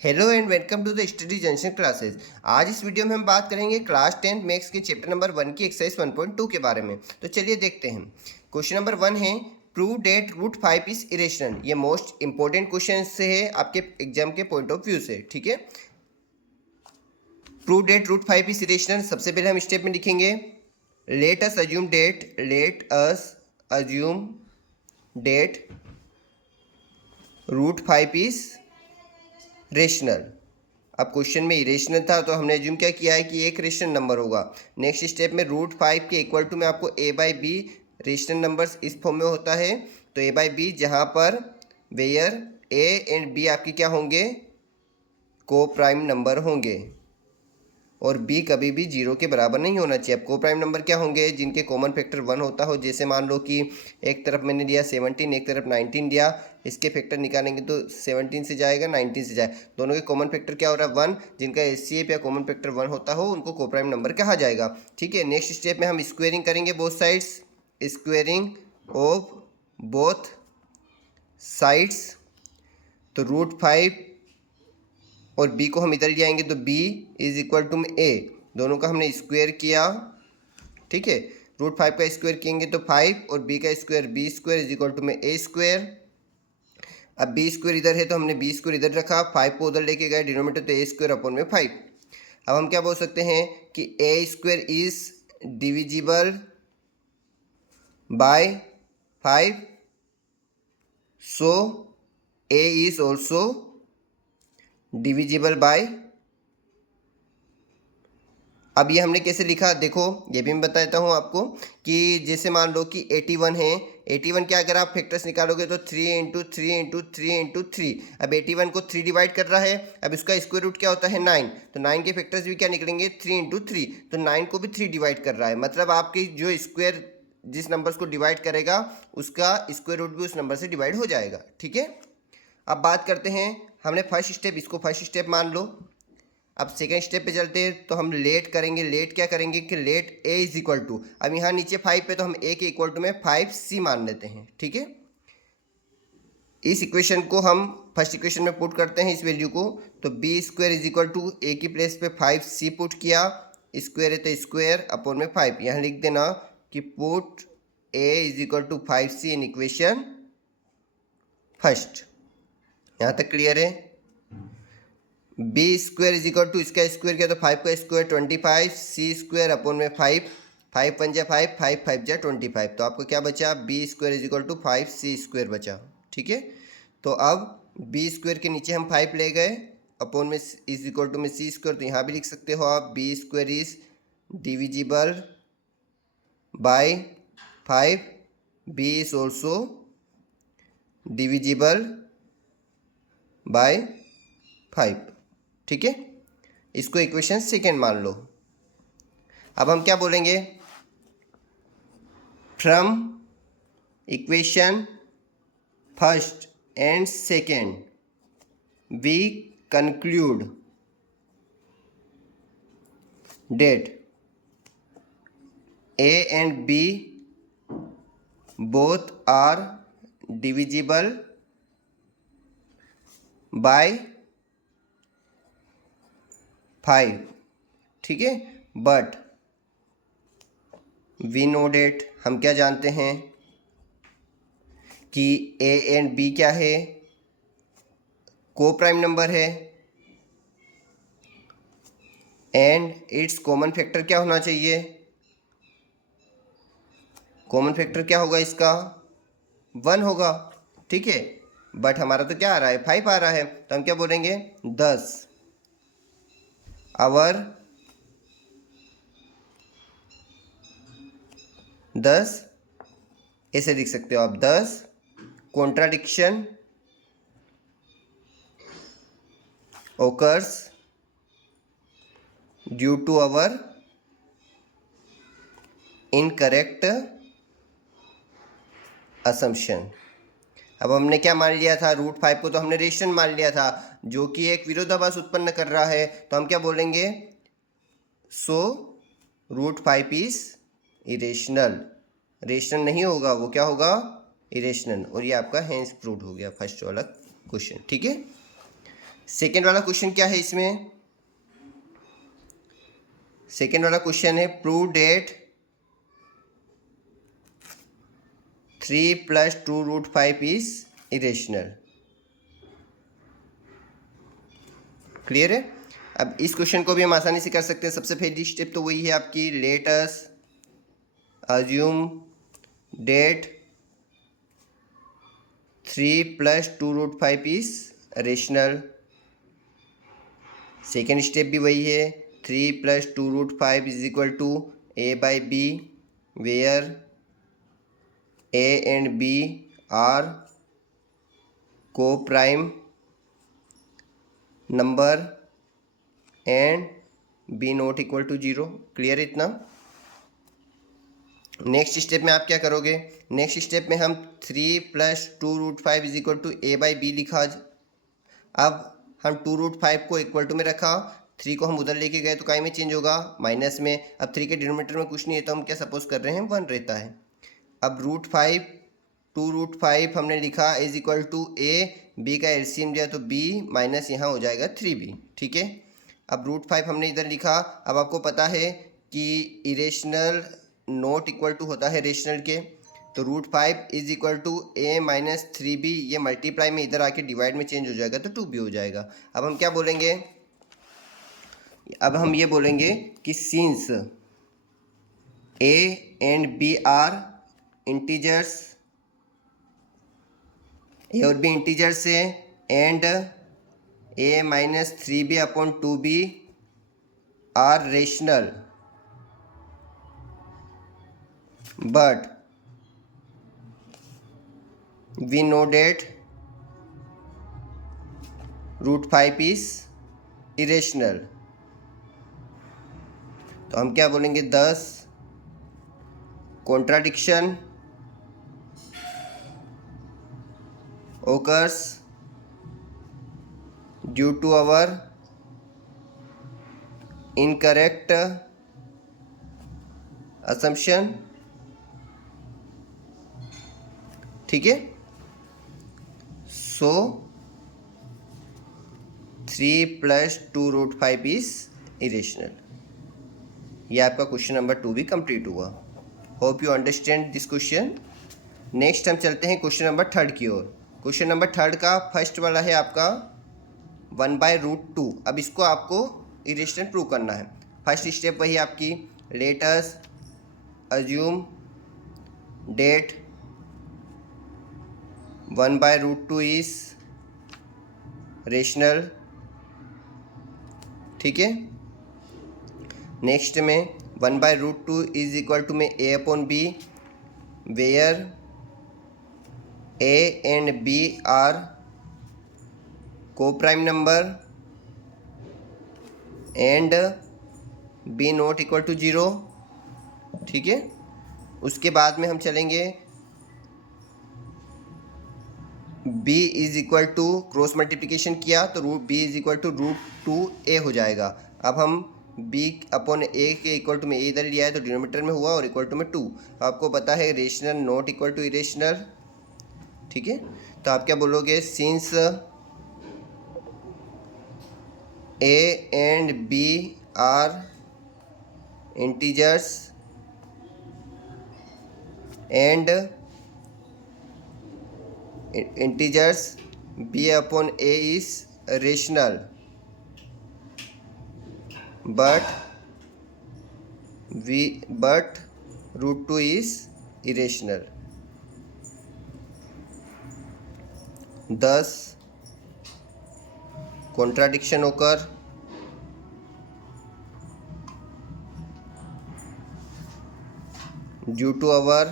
Hello and welcome to the study junction classes. आज इस video में हम बात करेंगे क्लास 10 मैथ्स के चैप्टर नंबर 1 की एक्सरसाइज 1.2 के बारे में। तो चलिए देखते हैं। क्वेश्चन नंबर 1 है prove that root 5 is irrational. ये मोस्ट इंपॉर्टेंट क्वेश्चन से है आपके एग्जाम के पॉइंट ऑफ व्यू से, ठीक है। Prove that root 5 is irrational. सबसे पहले हम स्टेप में लिखेंगे let us assume that root 5 is rational. अब क्वेश्चन में इरेशनल था तो हमने एज्यूम क्या किया है कि एक रेशनल नंबर होगा। नेक्स्ट स्टेप में रूट 5 के इक्वल टू में आपको A by B rational numbers इस फॉर्म में होता है। तो ए बाई बी जहाँ पर वेयर ए एंड बी आपकी क्या होंगे, को प्राइम नंबर होंगे और b कभी भी 0 के बराबर नहीं होना चाहिए। अब को प्राइम नंबर क्या होंगे, जिनके कॉमन फैक्टर 1 होता हो। जैसे मान लो कि एक तरफ मैंने लिया 17, एक तरफ 19 लिया, इसके फैक्टर निकालेंगे तो 17 से जाएगा 19 से जाए, दोनों के कॉमन फैक्टर क्या हो रहा है 1। जिनका एचसीएफ या कॉमन फैक्टर 1 होता हो उनको को प्राइम नंबर कहा जाएगा, ठीक है। नेक्स्ट स्टेप में हम स्क्वेयरिंग करेंगे both sides, squaring of both sides. तो रूट 5 और b को हम इधर ले आएंगे तो b इज इक्वल टू में a, दोनों का हमने स्क्वायर किया, ठीक है। रूट 5 का स्क्वायर किएंगे तो 5 और b का square b square is equal to में a स्क्वायर। अब b स्क्वायर इधर है तो हमने b स्क्वायर इधर रखा, 5 को उधर लेके गए डिनोमिनेटर, तो a स्क्वायर अपॉन में 5। अब हम क्या बोल सकते हैं कि a square is divisible by 5, so a is also divisible bye. अब ये हमने कैसे लिखा देखो, ये भी मैं बताता हूँ आपको कि जैसे मान लो कि 81 है, 81 क्या अगर आप फैक्टर्स निकालोगे तो 3 इंटू 3 इंटू 3 इंटू 3। अब 81 को 3 डिवाइड कर रहा है, अब इसका स्क्वायर रूट क्या होता है 9, तो 9 के फैक्टर्स भी क्या निकलेंगे 3 इंटू 3, तो 9 को भी 3 डिवाइड कर रहा है। मतलब आपकी जो स्क्वायर जिस नंबर्स को डिवाइड करेगा उसका स्क्वायर रूट भी उस नंबर से डिवाइड हो जाएगा, ठीक है। अब बात करते हैं, हमने फर्स्ट स्टेप, इसको फर्स्ट स्टेप मान लो। अब सेकेंड स्टेप पे चलते हैं तो हम लेट करेंगे। लेट क्या करेंगे कि let A is equal to, अब यहाँ नीचे 5 पे तो हम ए के इक्वल टू में 5c मान लेते हैं, ठीक है। इस इक्वेशन को हम फर्स्ट इक्वेशन में पुट करते हैं इस वैल्यू को, तो B square is equal to A की प्लेस पे 5c पुट किया, स्क्वायर है तो स्क्वायर अपॉन में 5। यहाँ लिख देना कि put A is equal to 5c in equation first. यहाँ तक क्लियर है। B square is equal to इसका स्क्वायर किया तो 5 का स्क्वायर 25, सी स्क्वायर अपॉन में 5, 5 5 जा 5, 5 5 जा 25, तो आपको क्या बचा B square is equal to 5c square बचा, ठीक है। तो अब बी स्क्वायर के नीचे हम 5 ले गए, अपॉन में इज इक्वल टू में सी स्क्वायर, तो यहाँ भी लिख सकते हो आप B square is divisible by 5, B is also divisible by 5, ठीक है। इसको इक्वेशन सेकेंड मान लो। अब हम क्या बोलेंगे, from equation first and second we conclude that A and B both are divisible by 5, ठीक है। बट वी नो डेट, हम क्या जानते हैं कि ए एंड बी क्या है, को प्राइम नंबर है, एंड इट्स कॉमन फैक्टर क्या होना चाहिए, कॉमन फैक्टर क्या होगा इसका 1 होगा, ठीक है। बट हमारा तो क्या आ रहा है 5 आ रहा है, तो हम क्या बोलेंगे 10 आवर 10 ऐसे लिख सकते हो आप, 10 contradiction occurs due to our incorrect assumption. अब हमने क्या मान लिया था, रूट 5 को तो हमने रेशनल मान लिया था जो कि एक विरोधाभास उत्पन्न कर रहा है, तो हम क्या बोलेंगे so root 5 is irrational. Rational नहीं होगा, वो क्या होगा इरेशनल, और ये आपका हेंस प्रूव्ड हो गया फर्स्ट वाला क्वेश्चन, ठीक है। सेकेंड वाला क्वेश्चन क्या है इसमें? सेकेंड वाला क्वेश्चन है prove date 3 + 2√5 is irrational. Clear है? अब इस क्वेश्चन को भी हम आसानी से कर सकते हैं। सबसे पहली स्टेप तो वही है आपकी, let us assume that 3 + 2√5 is rational. Second step भी वही है, 3 + 2√5 is equal to a/b where a and b are coprime number and b not equal to 0। Clear इतना? नेक्स्ट स्टेप में आप क्या करोगे? नेक्स्ट स्टेप में हम 3 + 2√5 इज इक्वल टू a/b लिखा। अब हम 2√5 को इक्वल टू में रखा, 3 को हम उधर लेके गए तो काय में चेंज होगा? माइनस में। अब 3 के डिनोमिनेटर में कुछ नहीं है तो हम क्या सपोज कर रहे हैं? 1 रहता है। अब √5 2√5 हमने लिखा is equal to a, b का एलसीएम लिया तो b माइनस यहाँ हो जाएगा 3b। ठीक है, अब √5 हमने इधर लिखा। अब आपको पता है कि इरेशनल नॉट इक्वल टू होता है रेशनल के, तो √5 is equal to a minus 3b, ये मल्टीप्लाई में इधर आके डिवाइड में चेंज हो जाएगा तो 2b हो जाएगा। अब हम क्या बोलेंगे? अब हम ये बोलेंगे कि since a and b are integers, A और बी इंटीजर्स है, and a minus 3b/2b are rational, but we know that √5 is irrational। तो हम क्या बोलेंगे? 10 contradiction occurs due to our incorrect assumption। ठीक है, सो 3 + 2√5 इज इरेशनल। ये आपका क्वेश्चन नंबर 2 भी कंप्लीट हुआ। Hope you understand this question. Next हम चलते हैं क्वेश्चन नंबर 3 की ओर। क्वेश्चन नंबर 3 का फर्स्ट वाला है आपका 1/√2। अब इसको आपको इरेशनल प्रूव करना है। फर्स्ट स्टेप वही आपकी, let us assume that 1/√2 is rational. ठीक है, नेक्स्ट में 1/√2 इज इक्वल टू में a/b where a and b are coprime number and b not equal to 0। ठीक है, उसके बाद में हम चलेंगे b is equal to cross multiplication किया तो b is equal to √2a हो जाएगा। अब हम b/a के इक्वल टू में a इधर लिया है तो डिनोमिनेटर में हुआ और इक्वल टू में 2। आपको पता है rational not equal to irrational. ठीक है, तो आप क्या बोलोगे? Since a and b are integers and integers b/a is rational but √2 is irrational। thus contradiction occur due to our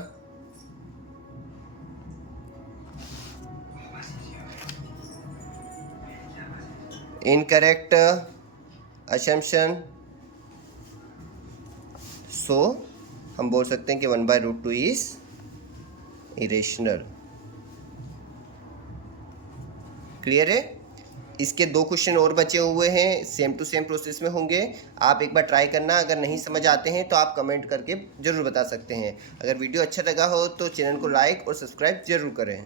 incorrect assumption। सो हम बोल सकते हैं कि 1/√2 इज इरेशनल। क्लियर है? इसके 2 क्वेश्चन और बचे हुए हैं, सेम टू सेम प्रोसेस में होंगे। आप एक बार ट्राई करना, अगर नहीं समझ आते हैं तो आप कमेंट करके ज़रूर बता सकते हैं। अगर वीडियो अच्छा लगा हो तो चैनल को लाइक और सब्सक्राइब ज़रूर करें।